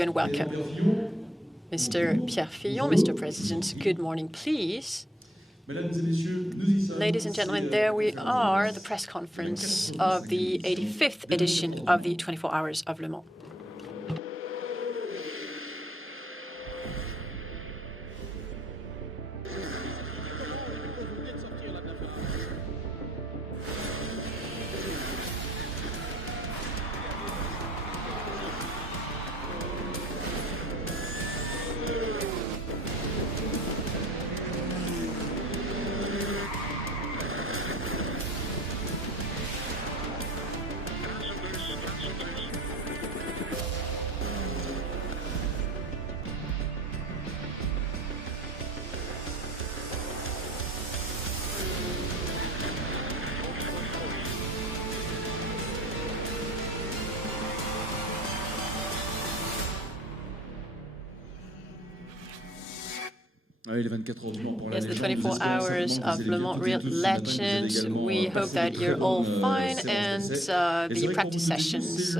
and welcome. Mr. Pierre Fillon, Mr. President, good morning, please. Ladies and gentlemen, there we are, the press conference of the 85th edition of the 24 Hours of Le Mans. Yes, the 24 Hours of Le Mans Real Legends. We hope that you're all fine and the practice sessions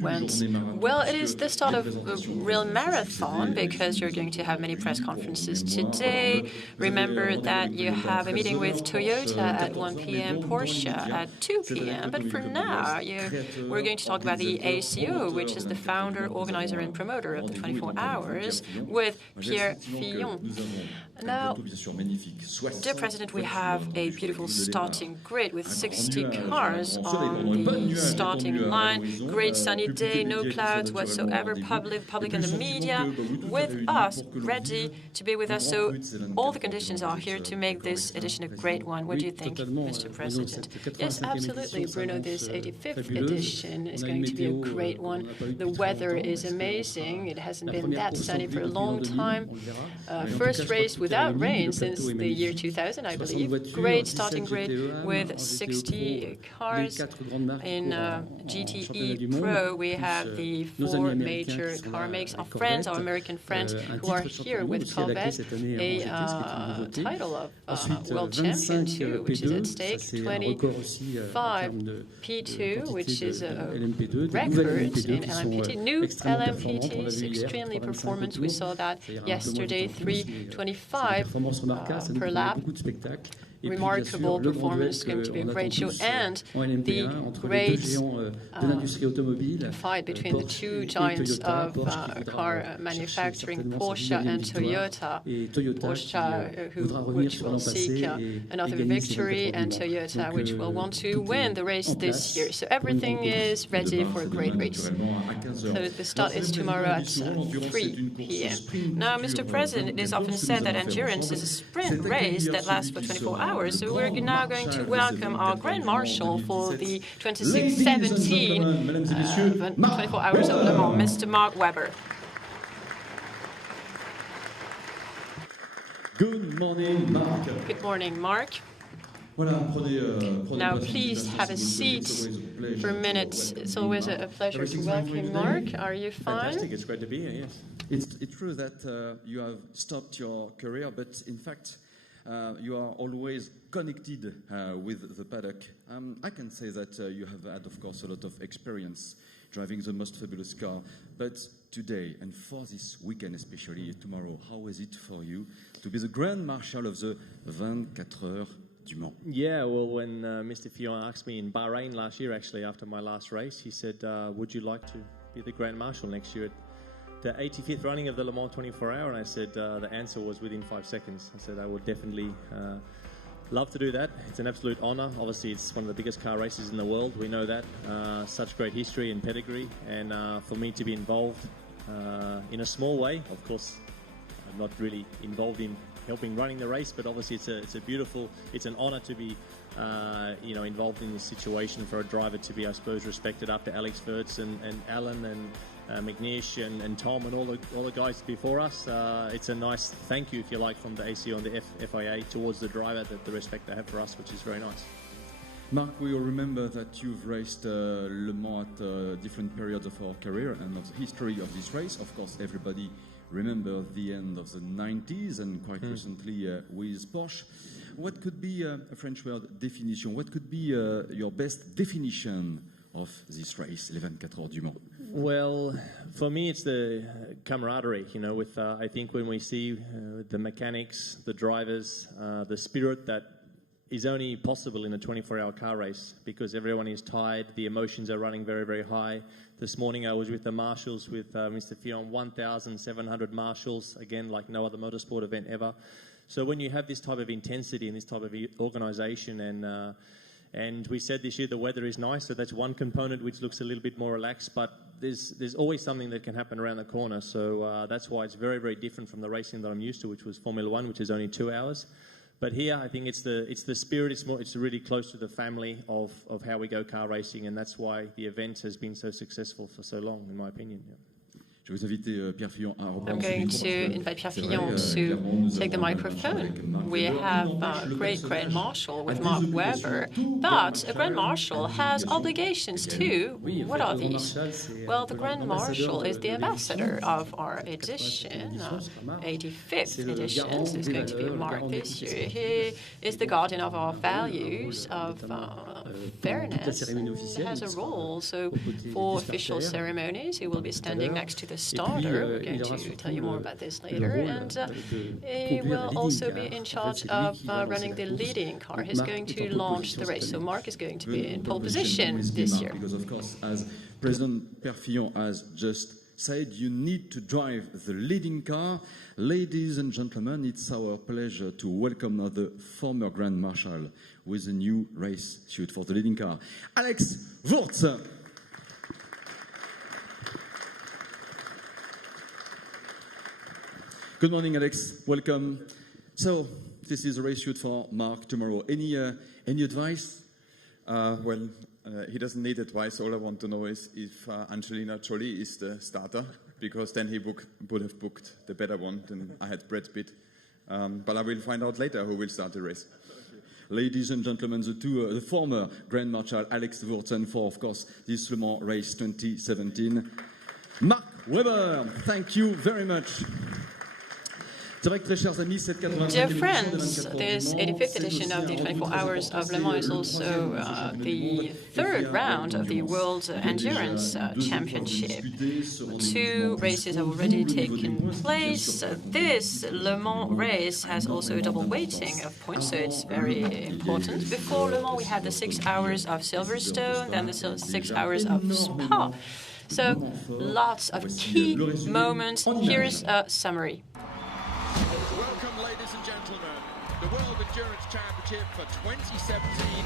went well. It is the start of a real marathon because you're going to have many press conferences today. Remember that you have a meeting with Toyota at 1 p.m., Porsche at 2 p.m. But for now, we're going to talk about the ACO, which is the founder, organizer, and promoter of the 24 Hours, with Pierre Fillon. Now, dear President, we have a beautiful starting grid with 60 cars on the starting line. Great sunny day, no clouds whatsoever, public and the media with us, ready to be with us. So all the conditions are here to make this edition a great one. What do you think, Mr. President? Yes, absolutely, Bruno. This 85th edition is going to be a great one. The weather is amazing. It hasn't been that sunny for a long time. First race without rain since the year 2000, I believe. Great starting grid with 60 cars. In GTE Pro, we have the 4 major car makes. Our friends, our American friends, who are here with Corvette, a title of world champion too, which is at stake. 25 P2, which is a record in LMPT. New LMPTs, extremely performance. We saw that yesterday. 325 per lap. Remarkable performance, going to be a great show, and the great fight between the two giants of car manufacturing, Porsche and Toyota. Porsche, which will seek another victory, and Toyota, which will want to win the race this year. So everything is ready for a great race. So the start is tomorrow at 3 p.m. Now, Mr. President, it is often said that endurance is a sprint race that lasts for 24 hours. So we're now going to welcome our Grand Marshal for the 2017 24 Hours of Le Mans, Mr. Mark Webber. Good morning, Mark. Good morning, Mark. Now, please have a seat for a minute. It's always a pleasure to welcome Mark. Are you fine? Fantastic. It's great to be here, yes. It's true that you have stopped your career, but in fact, you are always connected with the paddock. I can say that you have had, of course, a lot of experience driving the most fabulous car. But today, and for this weekend especially, tomorrow, how is it for you to be the Grand Marshal of the 24 Heures du Mans? Yeah, well, when Mr. Fillon asked me in Bahrain last year, actually, after my last race, he said, would you like to be the Grand Marshal next year at the 85th running of the Le Mans 24 Hour? And I said the answer was within 5 seconds. I said I would definitely love to do that. It's an absolute honor. Obviously, it's one of the biggest car races in the world. We know that. Such great history and pedigree. And for me to be involved in a small way, of course, I'm not really involved in helping running the race, but obviously it's an honor to be involved in this situation for a driver to be, I suppose, respected after Alex Wurz and Alan and McNish and Tom and all the guys before us. It's a nice thank you, if you like, from the ACO and the FIA towards the driver, the respect they have for us, which is very nice. Mark, we all remember that you've raced Le Mans at different periods of our career and of the history of this race. Of course, everybody remembers the end of the 90s and quite recently with Porsche. What could be a French word definition? What could be your best definition of this race, 24 Heures du Mans? Well, for me, it's the camaraderie, you know, with, I think when we see the mechanics, the drivers, the spirit that is only possible in a 24-hour car race because everyone is tired, the emotions are running very, very high. This morning I was with the marshals, with Mr. Fillon, 1,700 marshals, again, like no other motorsport event ever. So when you have this type of intensity and this type of organisation, and we said this year the weather is nice, so that's one component which looks a little bit more relaxed, but there's always something that can happen around the corner, so that's why it's very, very different from the racing that I'm used to, which was Formula One, which is only 2 hours. But here, I think it's the spirit. It's really close to the family of how we go car racing, and that's why the event has been so successful for so long, in my opinion. Yeah. Je vais vous inviter Pierre Fillon à reprendre. I'm going to invite Pierre Fillon to take the microphone. We have a great Grand Marshal with Mark Webber, but a Grand Marshal has obligations too. What are these? Well, the Grand Marshal is the ambassador of our edition, 85th edition. So it's going to be Mark this year. He is the guardian of our values of fairness. He has a role. So for official ceremonies, he will be standing next to the starter. We're going to tell you more about this later. And he will also be in charge of running the leading car. He's going to launch the race. So Mark is going to be in pole position this year. Because, of course, as President Pierre Fillon has just said, you need to drive the leading car. Ladies and gentlemen, it's our pleasure to welcome now the former Grand Marshal with a new race suit for the leading car, Alex Wurz. Good morning, Alex. Welcome. So, this is a race shoot for Mark tomorrow. Any advice? He doesn't need advice. All I want to know is if Angelina Jolie is the starter, because then he would have booked the better one than I had Brad Pitt. But I will find out later who will start the race. Ladies and gentlemen, the former Grand Marshal Alex Wurz, and for, of course, this Le Mans race 2017, Mark Webber. Thank you very much. Dear friends, this 85th edition of the 24 Hours of Le Mans is also the third round of the World Endurance Championship. 2 races have already taken place. This Le Mans race has also a double weighting of points, so it's very important. Before Le Mans, we had the 6 hours of Silverstone, then the 6 hours of Spa. So lots of key moments. Here's a summary. Welcome, ladies and gentlemen, the World Endurance Championship for 2017.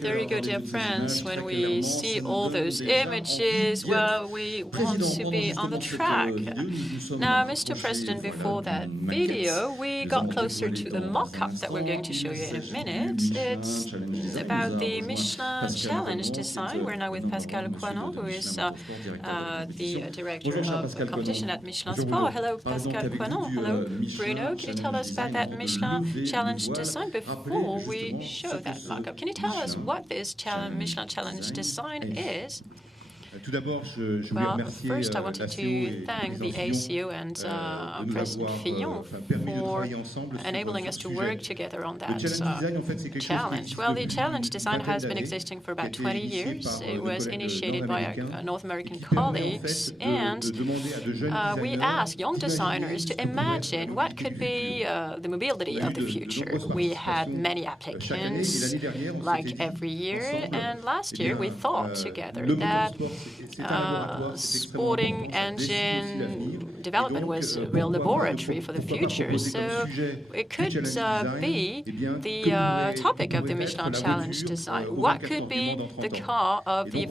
There you go, dear friends. When we see all those images, well, we want to be on the track. Now, Mr. President, before that video, we got closer to the mock-up that we're going to show you in a minute. It's about the Michelin Challenge design. We're now with Pascal Coinon, who is the director of competition at Michelin Sport. Hello, Pascal Coinon. Hello, Bruno. Can you tell us about that Michelin Challenge design before we show that mock-up? Can you tell us what this Michelin Challenge design is? Well, first I wanted to thank the ACO and President Fillon for enabling us to work together on that challenge. Well, the challenge design has been existing for about 20 years. It was initiated by our North American colleagues, and we asked young designers to imagine what could be the mobility of the future. We had many applicants, like every year, and last year we thought together that sporting engine development was a real laboratory for the future. So it could be the topic of the Michelin Challenge design. What could be the car of the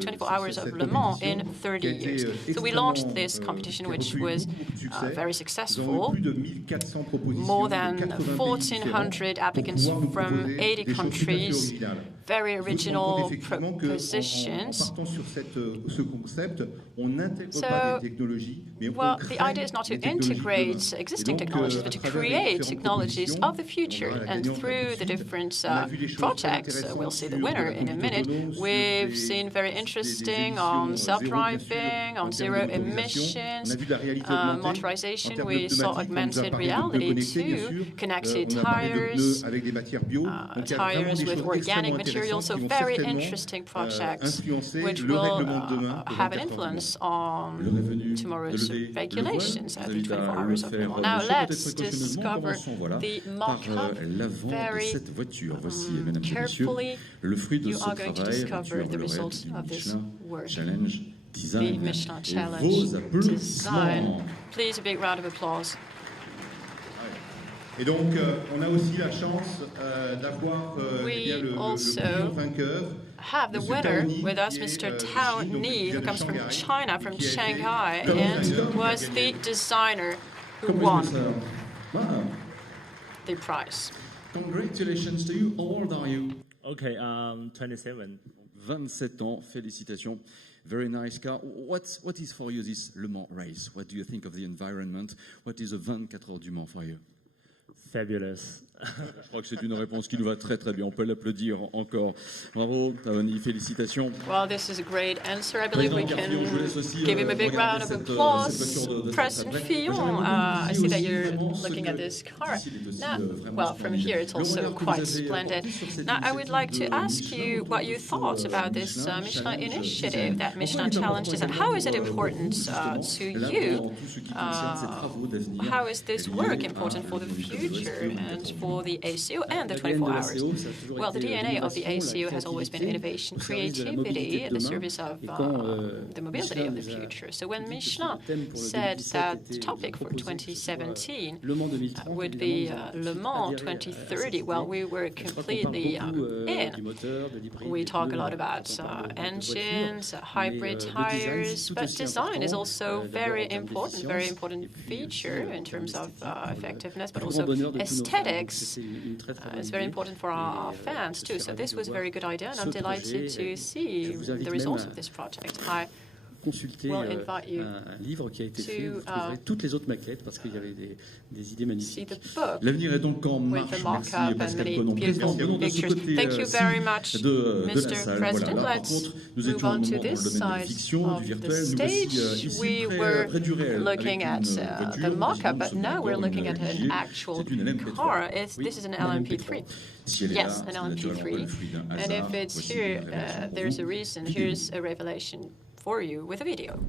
24 hours of Le Mans in 30 years? So we launched this competition, which was very successful. More than 1,400 applicants from 80 countries, very original propositions. So, well, the idea is not to integrate existing technologies, but to create technologies of the future. And through the different projects, we'll see the winner in a minute. We've seen very interesting on self-driving, on zero emissions, motorization. We saw augmented reality too, connected tires, tires with organic materials. So very interesting projects which will have an influence on tomorrow's regulations at the 24 hours of Le Mans. Now let's discover the mock-up very carefully. You are going to discover the results of this work, the Michelin Challenge design. Please, a big round of applause. Et donc, on a aussi la chance d'avoir le vainqueur. Have the winner with us, Mr. Tao Ni, who comes from China, from Shanghai, and was the designer who won the prize. Congratulations to you. How old are you? Okay, 27. 27 ans, félicitations. Very nice car. What is for you this Le Mans race? What do you think of the environment? What is the 24 Heures du Mans for you? Fabulous. Je crois que c'est une réponse qui nous va très très bien. On peut l'applaudir encore. Bravo, Tony, félicitations. Well, this is a great answer. I believe we can give him a big round of applause. President Fillon, I see that you're looking at this car. Now, well, from here it's also quite splendid. Now, I would like to ask you what you thought about this Michelin initiative, that Michelin Challenge design. How is it important to you? How is this work important for the future and for the ACO and the 24 hours? Well, the DNA of the ACO has always been innovation, creativity, at the service of the mobility of the future. So when Michelin said that the topic for 2017 would be Le Mans 2030, well, we were completely in. We talk a lot about engines, hybrid tires, but design is also very important feature in terms of effectiveness, but also aesthetics. It's very important for our fans too. So this was a very good idea, and I'm delighted to see the results of this project. I will invite you to toutes les autres maquettes parce qu'il y avait des idées magnifiques. L'avenir est donc en marche. Merci Pascal Conon. Thank you very much, Mr. President. Let's move on to this side of the stage. We were looking at the mock-up, but now we're looking at an actual car. This is an LMP3. Yes, an LMP3. And if it's here, there's a reason. Here's a revelation for you with a video.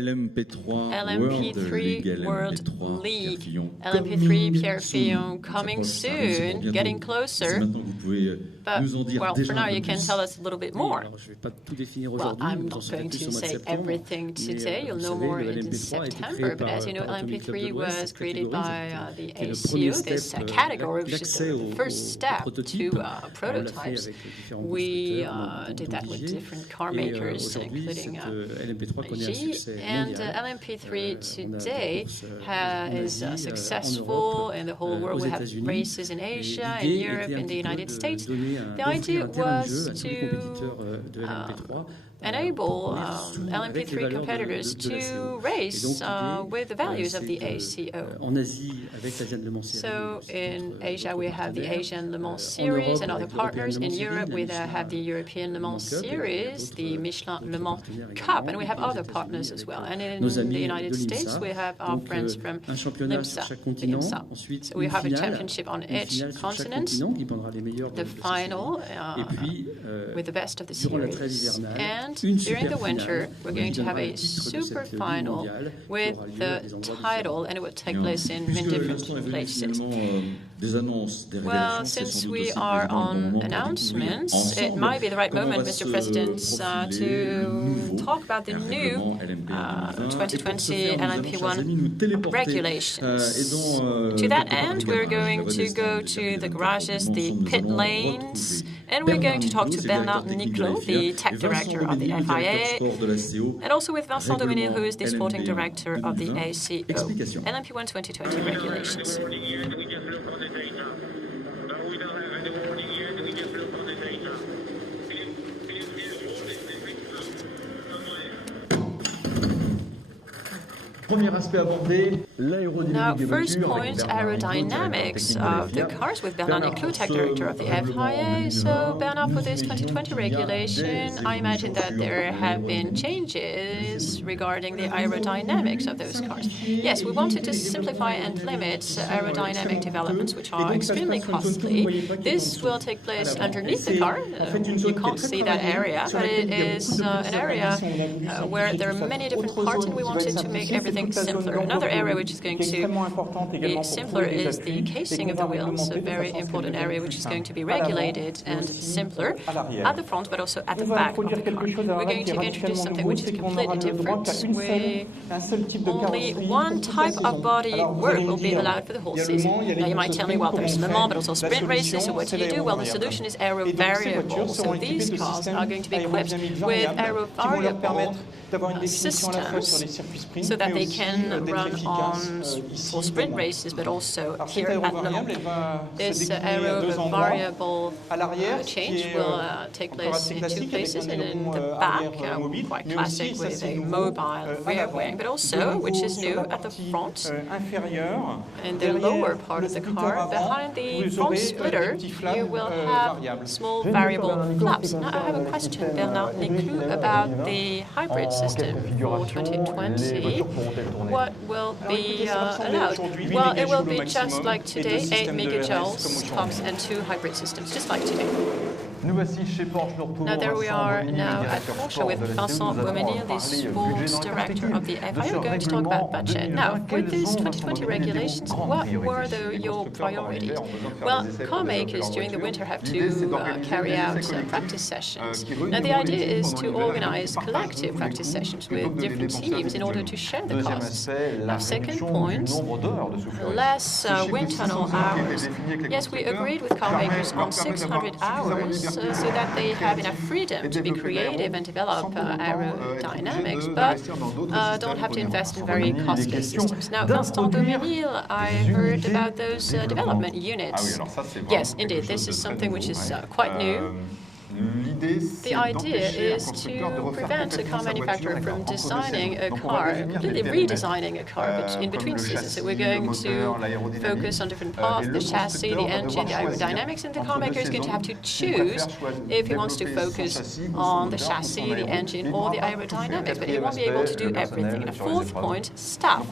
LMP3 World League, LMP3 Pierre Fillon coming soon, getting closer. But, well, for now, you can tell us a little bit more. Well, I'm not going to say everything today. You'll know more in September. But as you know, LMP3 was created by the ACO, this category, which is the first step to prototypes. We did that with different car makers, including AG. And LMP3 today is successful in the whole world. We have races in Asia, in Europe, in the United States. The idea was to enable LMP3 competitors to race with the values of the ACO. So in Asia, we have the Asian Le Mans Series and other partners. In Europe, we have the European Le Mans Series, the Michelin Le Mans Cup, and we have other partners as well. And in the United States, we have our friends from IMSA. So we have a championship on each continent, the final with the best of the series. And during the winter, we're going to have a super final with the title, and it will take place in different places. Well, since we are on announcements, it might be the right moment, Mr. President, to talk about the new 2020 LMP1 regulations. To that end, we're going to go to the garages, the pit lanes, and we're going to talk to Bernard Niclot, the tech director of the FIA, and also with Vincent Domenil, who is the sporting director of the ACO. LMP1 2020 regulations. Now, first point, aerodynamics of the cars with Bernard Niclot, tech director of the FIA. So, Bernard, for this 2020 regulation, I imagine that there have been changes regarding the aerodynamics of those cars. Yes, we wanted to simplify and limit aerodynamic developments, which are extremely costly. This will take place underneath the car. You can't see that area, but it is an area where there are many different parts, and we wanted to make everything simpler. Another area which is going to be simpler is the casing of the wheels, a very important area which is going to be regulated and simpler at the front, but also at the back of the car. We're going to introduce something which is completely different. Only one type of body work will be allowed for the whole season. Now you might tell me, well, there's Le Mans, but also sprint races, so what do you do? Well, the solution is aero variable. So these cars are going to be equipped with aero variable systems so that they can run on for sprint races, but also here at Le Mans. This aero variable change will take place in two places, and in the back, quite classic with a mobile rear wing, but also, which is new, at the front, in the lower part of the car, behind the front splitter, you will have small variable flaps. Now, I have a question, Bernard Niclot, about the hybrid system for 2020. What will be allowed? Well, it will be just like today, 8 megajoules tops and 2 hybrid systems, just like today. Now there we are now at Porsche with Vincent Domenil, the sports director of the FIA. We're going to talk about budget. Now, with these 2020 regulations, what were your priorities? Well, car makers during the winter have to carry out practice sessions. Now the idea is to organize collective practice sessions with different teams in order to share the costs. Now, second point, less wind tunnel hours. Yes, we agreed with car makers on 600 hours so that they have enough freedom to be creative and develop aerodynamics, but don't have to invest in very costly systems. Now, Vincent Domenil, I heard about those development units. Yes, indeed, this is something which is quite new. The idea is to prevent a car manufacturer from designing a car, completely redesigning a car in between seasons. So we're going to focus on different parts, the chassis, the engine, the aerodynamics, and the car maker is going to have to choose if he wants to focus on the chassis, the engine, or the aerodynamics, but he won't be able to do everything. And a fourth point, staff.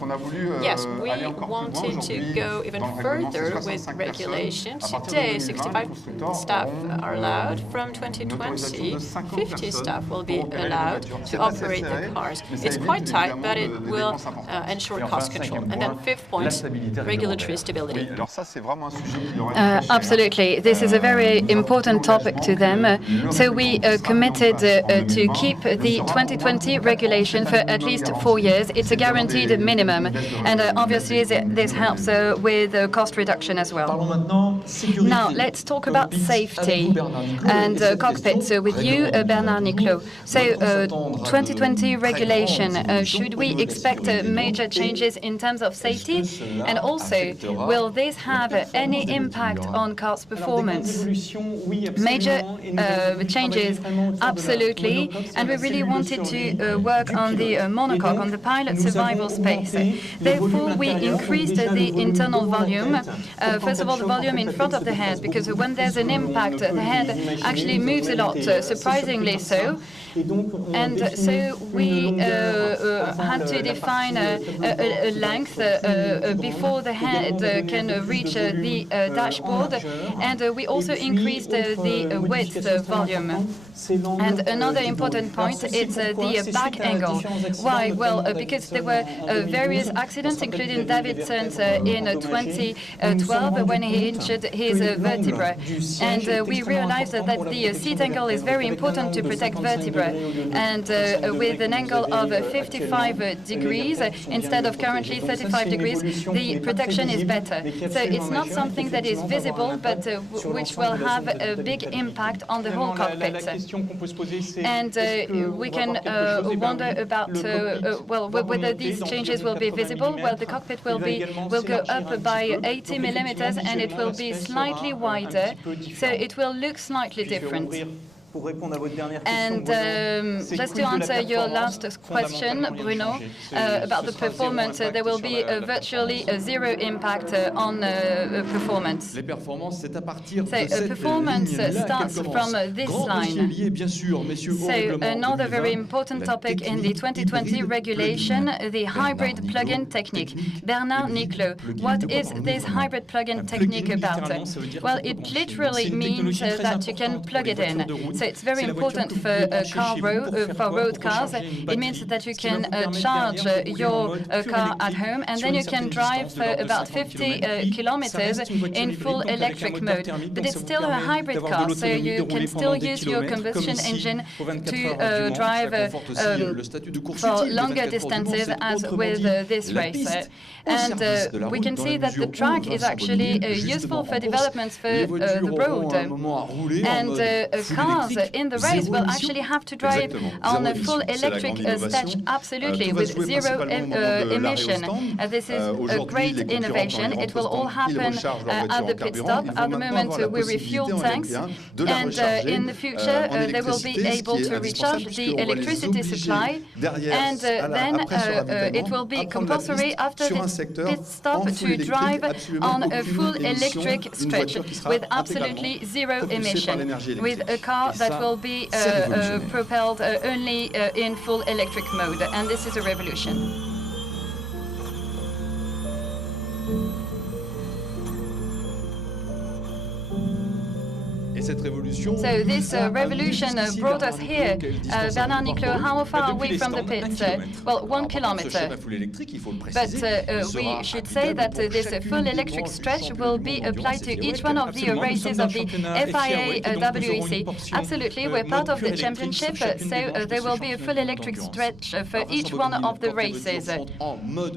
Yes, we wanted to go even further with regulation. Today, 65 staff are allowed. From 2020, 50 staff will be allowed to operate the cars. It's quite tight, but it will ensure cost control. And then fifth point, regulatory stability. Absolutely. This is a very important topic to them. So we committed to keep the 2020 regulation for at least 4 years. It's a guaranteed minimum. And obviously, this helps with cost reduction as well. Now, let's talk about safety and cockpit. So with you, Bernard Niclot. So 2020 regulation, should we expect major changes in terms of safety? And also, will this have any impact on car's performance? Major changes, absolutely. And we really wanted to work on the monocoque, on the pilot survival space. Therefore, we increased the internal volume. First of all, the volume in front of the head, because when there's an impact, the head actually moves a lot, surprisingly so. And so we had to define a length before the head can reach the dashboard, and we also increased the width volume. And another important point is the back angle. Why? Well, because there were various accidents, including Davidson's in 2012 when he injured his vertebra. And we realized that the seat angle is very important to protect vertebra. And with an angle of 55 degrees, instead of currently 35 degrees, the protection is better. So it's not something that is visible, but which will have a big impact on the whole cockpit. And we can wonder about whether these changes will be visible. Well, the cockpit will go up by 80 millimeters, and it will be slightly wider, so it will look slightly different. And just to answer your last question, Bruno, about the performance, there will be virtually zero impact on performance. So performance starts from this line. So another very important topic in the 2020 regulation, the hybrid plug-in technique. Bernard Niclot, what is this hybrid plug-in technique about? Well, it literally means that you can plug it in. So it's very important for road cars. It means that you can charge your car at home, and then you can drive for about 50 kilometers in full electric mode. But it's still a hybrid car, so you can still use your combustion engine to drive for longer distances, as with this race. And we can see that the track is actually useful for developments for the road. And cars in the race will actually have to drive on a full electric stage, absolutely, with zero emission. This is a great innovation. It will all happen at the pit stop. At the moment, we refuel tanks, and in the future, they will be able to recharge the electricity supply, and then it will be compulsory after the pit stop to drive on a full electric stretch with absolutely zero emission, with a car that will be propelled only in full electric mode, and this is a revolution. So this revolution brought us here. Bernard Niclot, how far are we from the pits? Well, 1 kilometer. But we should say that this full electric stretch will be applied to each one of the races of the FIA WEC. Absolutely, we're part of the championship, so there will be a full electric stretch for each one of the races.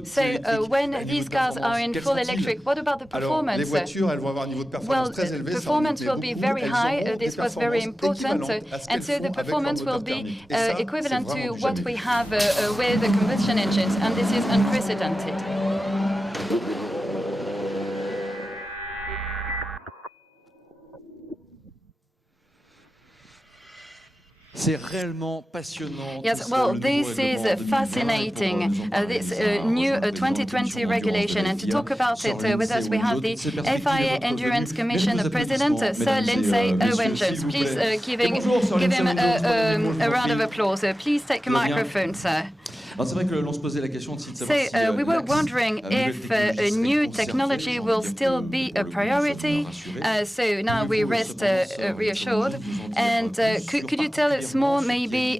So when these cars are in full electric, what about the performance? Well, performance will be very high. This was very important, and so the performance will be equivalent to what we have with the combustion engines, and this is unprecedented. Yes, well, this is fascinating, this new 2020 regulation. And to talk about it with us, we have the FIA Endurance Commission President, Sir Lindsay Owen-Jones. Please give him a round of applause. Please take a microphone, sir. So we were wondering if a new technology will still be a priority. So now we rest reassured. And could you tell us more maybe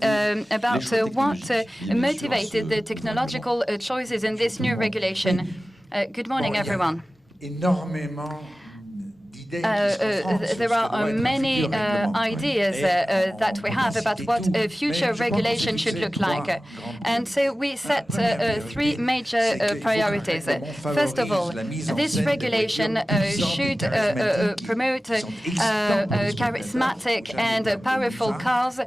about what motivated the technological choices in this new regulation? Good morning, everyone. There are many ideas that we have about what a future regulation should look like. And so we set three major priorities. First of all, this regulation should promote charismatic and powerful cars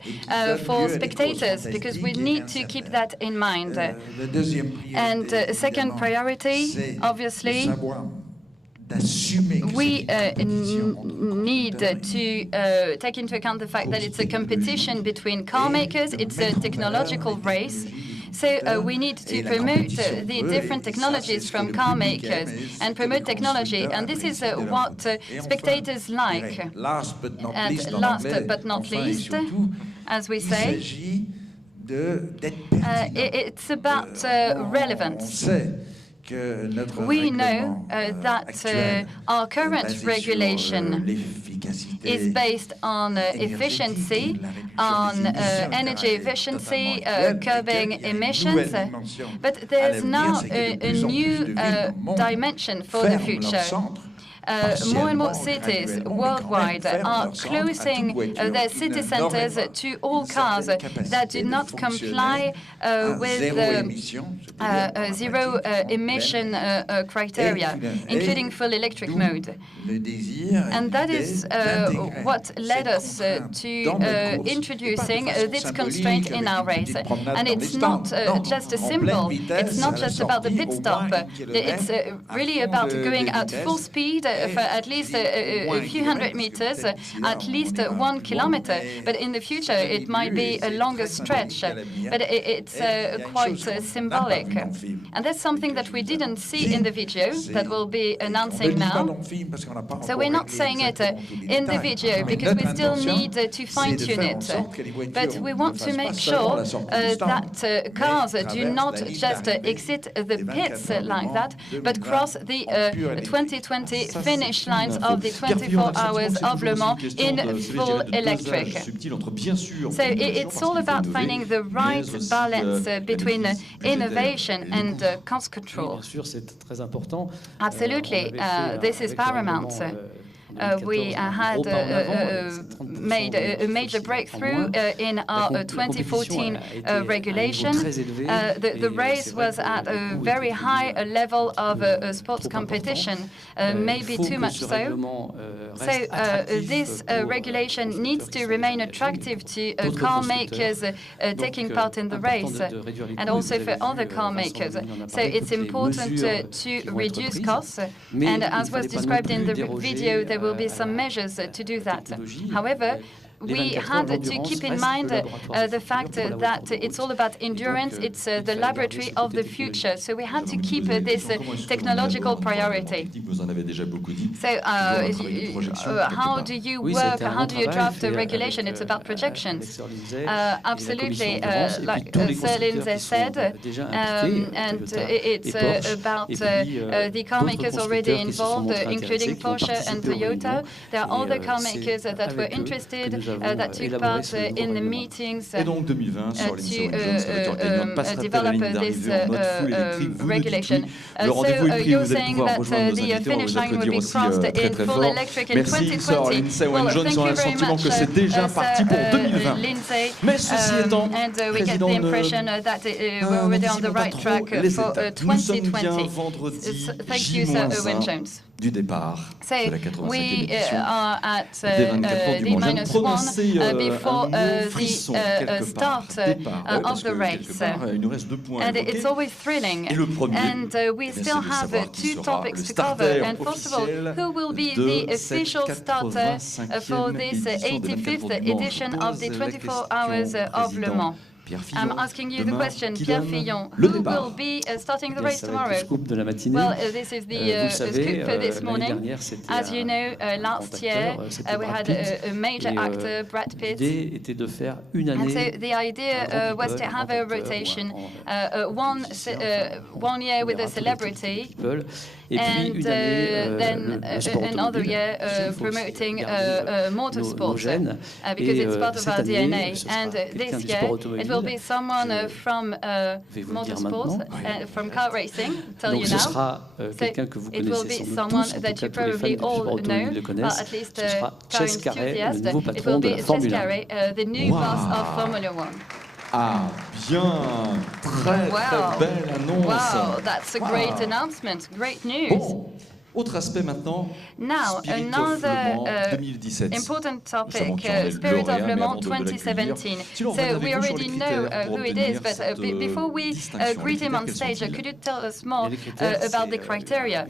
for spectators, because we need to keep that in mind. And second priority, obviously, we need to take into account the fact that it's a competition between car makers, it's a technological race. So we need to promote the different technologies from car makers and promote technology. And this is what spectators like. And last but not least, as we say, it's about relevance. We know that our current regulation is based on efficiency, on energy efficiency, curbing emissions, but there's now a new dimension for the future. More and more cities worldwide are closing their city centers to all cars that do not comply with zero emission criteria, including full electric mode. And that is what led us to introducing this constraint in our race. And it's not just a symbol, it's not just about the pit stop, it's really about going at full speed for at least a few hundred meters, at least 1 kilometer. But in the future, it might be a longer stretch. But it's quite symbolic. And that's something that we didn't see in the video that we'll be announcing now. So we're not saying it in the video because we still need to fine-tune it. But we want to make sure that cars do not just exit the pits like that, but cross the 2020 finish lines of the 24 hours of Le Mans in full electric. So it's all about finding the right balance between innovation and cost control. Absolutely, this is paramount. We had made a major breakthrough in our 2014 regulation. The race was at a very high level of sports competition, maybe too much so. So this regulation needs to remain attractive to car makers taking part in the race, and also for other car makers. So it's important to reduce costs, and as was described in the video, there will be some measures to do that. However, we had to keep in mind the fact that it's all about endurance, it's the laboratory of the future. So we had to keep this technological priority. So how do you work, how do you draft a regulation? It's about projections. Absolutely, like Sir Lindsay said, and it's about the car makers already involved, including Porsche and Toyota. There are other car makers that were interested, that took part in the meetings to develop this regulation. So you're saying that the finish line would be crossed in full electric in 2020. Well, thank you very much, Sir Lindsay. And we get the impression that we're already on the right track for 2020. Thank you, Sir Owen Jones. Du départ. So we are at D-1 before the start of the race. And it's always thrilling. And we still have two topics to cover. And first of all, who will be the official starter for this 85th edition of the 24 Hours of Le Mans? I'm asking you the question, Pierre Fillon, who will be starting the race tomorrow? Well, this is the scoop for this morning. As you know, last year we had a major actor, Brad Pitt. And so the idea was to have a rotation, one year with a celebrity, and then another year promoting motorsport, because it's part of our DNA. And this year it will be someone from motorsport, from car racing, tell you now. So it will be someone that you probably all know, but at least car enthusiast. It will be Chess Carey, the new boss of Formula One. Ah, bien, très belle annonce. Wow, that's a great announcement, great news. Bon. Autre aspect maintenant, now, Spirit of Le Mans 2017. Important topic, Spirit of Le Mans 2017. So we already know who it is, but before we greet him on stage, could you tell us more about the criteria?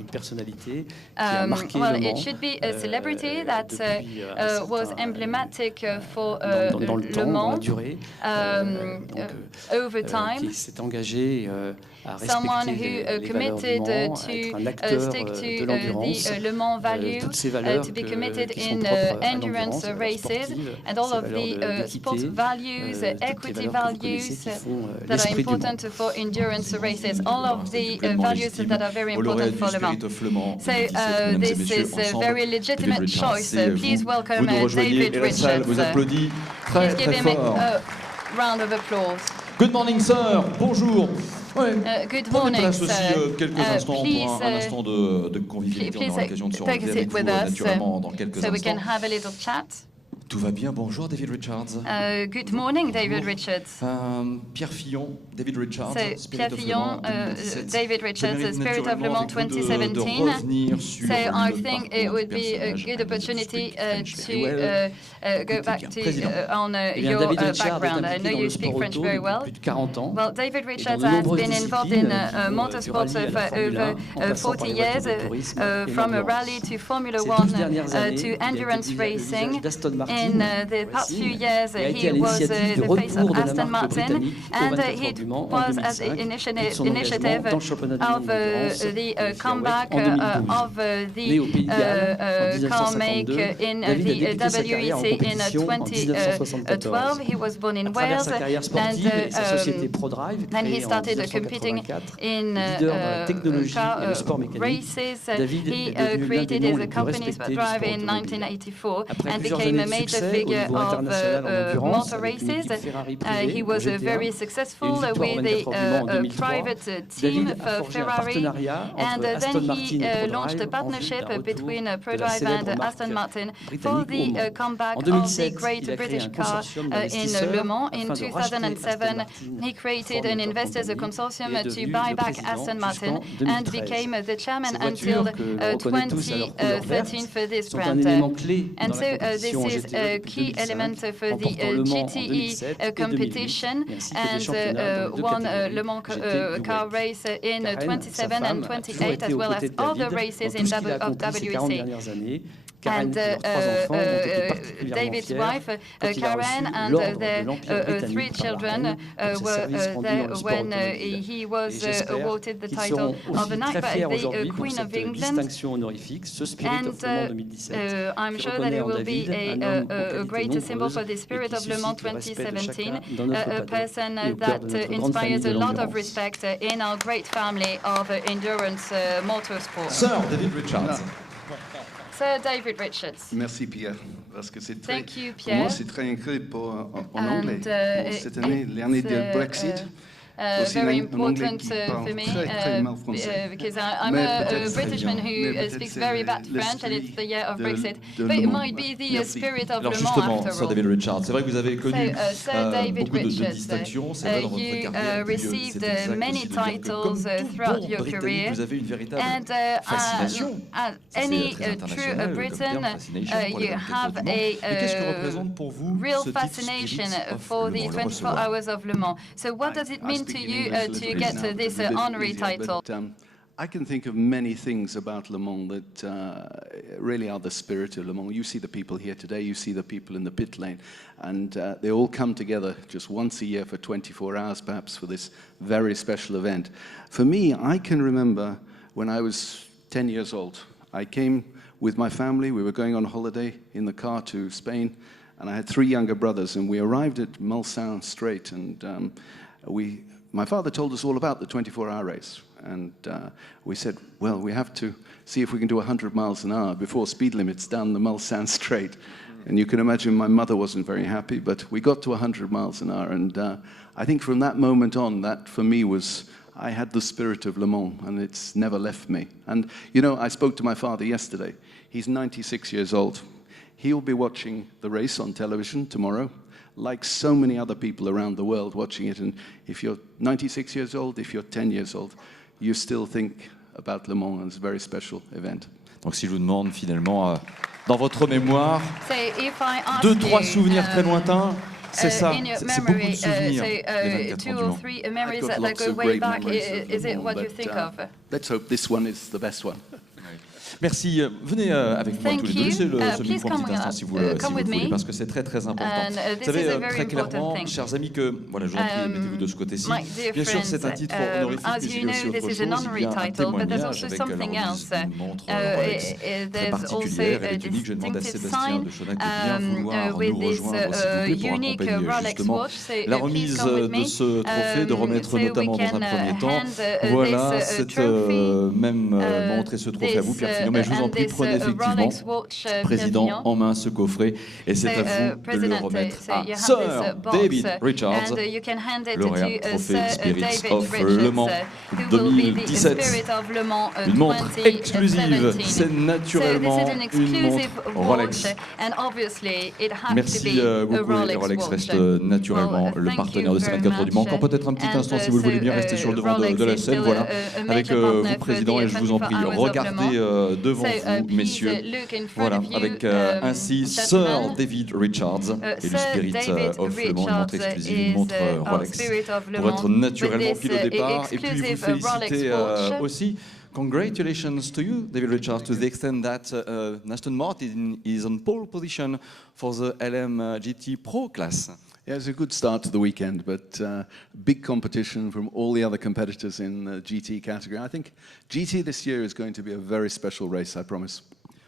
Well, it should be a celebrity that was emblematic for Le Mans over time. Someone who committed to stick to the Le Mans value, to be committed in endurance races, and all of the sport values, equity values that are important for endurance races, all of the values that are very important for Le Mans. So this is a very legitimate choice. Please welcome David Richards. Please give him a round of applause. Good morning, sir. Bonjour. Good morning, sir. Quelques instants pour un instant de convivialité. On aura l'occasion de se retrouver avec vous naturellement dans quelques instants. So we can have a little chat. Tout va bien, bonjour David Richards. Good morning, David Richards. Pierre Fillon, David Richards. So, Pierre Fillon, David Richards, Spirit of Le Mans 2017. So I think it would be a good opportunity to go back to on your background. I know you speak French very well. Well, David Richards has been involved in motorsports for over 40 years, from a rally to Formula One to endurance racing. In the past few years, he was the face of Aston Martin, and he was at the initiative of the comeback of the car make in the WEC in 2012. He was born in Wales, and then he started competing in car races. He created his company Drive in 1984 and became a major figure of motor races. He was very successful with a private team for Ferrari, and then he launched a partnership between ProDrive and Aston Martin for the comeback of the great British car in Le Mans. In 2007, he created an investors consortium to buy back Aston Martin and became the chairman until 2013 for this brand. And so this is a key element for the GTE competition, and won Le Mans car race in 27 and 28, as well as other races in WEC. And David's wife, Karen, and their 3 children were there when he was awarded the title of the night by the Queen of England. And I'm sure that it will be a great symbol for the Spirit of Le Mans 2017, a person that inspires a lot of respect in our great family of endurance motorsport. Sir David Richards. Sir David Richards. Merci Pierre, parce que c'est très, Thank you, pour moi Pierre. c'est très incroyable en anglais. Cette année, l'année du Brexit. Very important for me because I'm a Britishman who speaks very bad French, and it's the year of Brexit. But it might be the spirit of Le Mans after all. Sir David Richards, c'est vrai que vous avez connu Sir David beaucoup de Richards, distinctions. C'est vrai dans votre you carrière. received C'est exact many aussi de dire que titles comme throughout tout your bon career, Britannique, vous avez une véritable and fascination. any très true international, Briton, you have a real fascination for the 24 hours of Le Mans. So what does it mean to you to get this honorary title? I can think of many things about Le Mans that really are the spirit of Le Mans. You see the people here today, you see the people in the pit lane, and they all come together just once a year for 24 hours perhaps for this very special event. For me, I can remember when I was 10 years old. I came with my family, we were going on holiday in the car to Spain, and I had 3 younger brothers, and we arrived at Mulsanne Strait, and my father told us all about the 24-hour race. And we said, well, we have to see if we can do 100 miles an hour before speed limits down the Mulsanne Strait. And you can imagine my mother wasn't very happy, but we got to 100 miles an hour. And I think from that moment on, that for me was, I had the spirit of Le Mans, and it's never left me. And, you know, I spoke to my father yesterday. He's 96 years old. He'll be watching the race on television tomorrow, like so many other people around the world watching it. And if you're 96 years old, if you're 10 years old, you still think about Le Mans as a very special event. Donc si je vous demande finalement, dans votre mémoire, 2-3 souvenirs très lointains, c'est ça, c'est beaucoup de souvenirs, les 24 heures du Mans. Memories that go way back, is it what you think of? Let's hope this one is the best one. Merci. Venez avec moi tous les deux. Laissez ce micro un petit instant si vous le voulez, parce que c'est très très important. Vous savez très clairement, chers amis, que voilà, je vous en prie, mettez-vous de ce côté-ci. Bien sûr, c'est un titre honorifique, mais il y a aussi autre chose. Il y a un témoignage avec une montre Rolex très particulière. Elle est unique. Je demande à Sébastien de Chonac de bien vouloir nous rejoindre, s'il vous plaît, pour accompagner justement la remise de ce trophée, de remettre notamment dans un premier temps. Voilà, cette même montre et ce trophée à vous, Pierre. Mais je vous en prie, prenez effectivement, Président, en main ce coffret, et c'est à vous de le remettre à Sir David Richards, lauréat trophée Spirits of Le Mans 2017. Une montre exclusive, c'est naturellement une montre Rolex. Merci beaucoup, et Rolex reste naturellement le partenaire de ces 24 heures du Mans. Encore peut-être un petit instant, si vous le voulez bien, rester sur le devant de la scène, voilà, avec vous, Président, et je vous en prie, regardez devant vous, messieurs, voilà, avec ainsi Sir David Richards et le Spirit of Le Mans, une montre exclusive, une montre Rolex, pour être naturellement pile au départ, et puis vous féliciter aussi. Congratulations to you, David Richards, to the extent that Aston Martin is on pole position for the LM GT Pro class. Yeah, it's a good start to the weekend, but big competition from all the other competitors in the GT category. I think GT this year is going to be a very special race, I promise.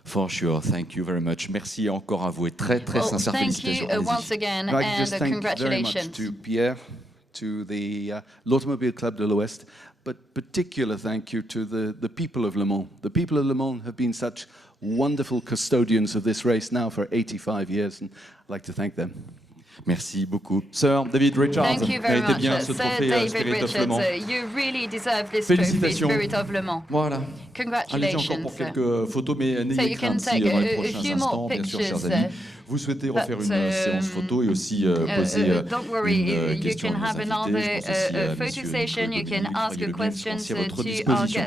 For sure, thank you very much. Merci encore à vous et très très sincère félicitations. Thank you once again, and congratulations. Very much to Pierre, to the l'Automobile Club de l'Ouest, but particular thank you to the people of Le Mans. The people of Le Mans have been such wonderful custodians of this race now for 85 years, and I'd like to thank them. Merci beaucoup. Sir David Richards, méritez bien ce trophée Spirit of Le Mans. You really deserve this trophy, Spirit of Le Mans. Voilà. Congratulations. Allez-y encore pour quelques photos, mais n'ayez crainte si dans les prochains instants, bien sûr, chers amis, vous souhaitez refaire une séance photo et aussi poser une question à nos invités. Je pense aussi à messieurs qui à votre disposition.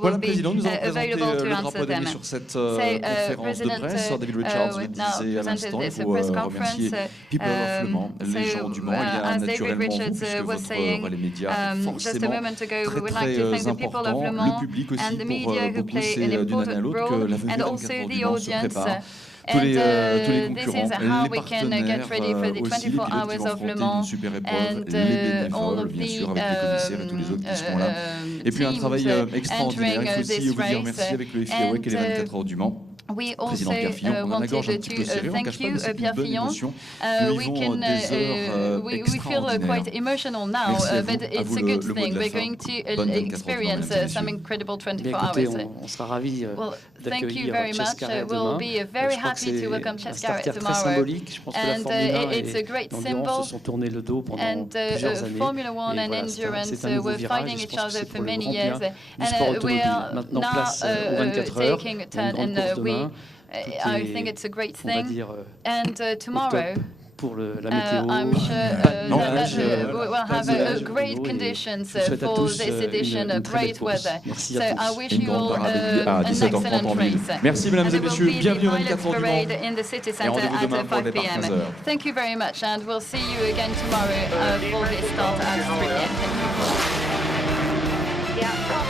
Voilà, Président, nous allons présenter le drapeau donné sur cette conférence de presse. Sir David Richards le disait à l'instant, il faut remercier People of Le Mans, les gens du Mans. Il y a naturellement vous, puisque votre les médias forcément très important, le public aussi pour pousser d'une année à l'autre que la venue de 24 heures du Mans se prépare. Tous les concurrents, les partenaires aussi, les pilotes qui vont affronter une super épreuve, les bénévoles, bien sûr, avec les commissaires et tous les autres qui seront là. Et puis un travail extraordinaire, il faut aussi vous dire merci avec le FIA et les 24 heures du Mans. We Président Pierre Fillon, on a la gorge un petit peu serrée, on ne cache pas que c'est une bonne émotion. Nous vivons des heures we feel quite emotional now, but it's a good thing. We're going to experience some incredible 24 hours. On sera ravis d'accueillir Chess Garrett demain. We'll be very happy to welcome Chess Garrett tomorrow. Je pense que la Formule 1 et l'Endurance se sont tournés le dos pendant plusieurs années. Formula 1 and Endurance were fighting each other for many years. And we are now taking a turn, and I think it's a great thing. And tomorrow, I'm sure we'll have great conditions for this edition, great weather. So I wish you all an excellent race. Merci mesdames et messieurs, bienvenue au 24 heures du Mans. In the city centre at 5 p.m. Thank you very much, and we'll see you again tomorrow for this start at 3 p.m. Thank you.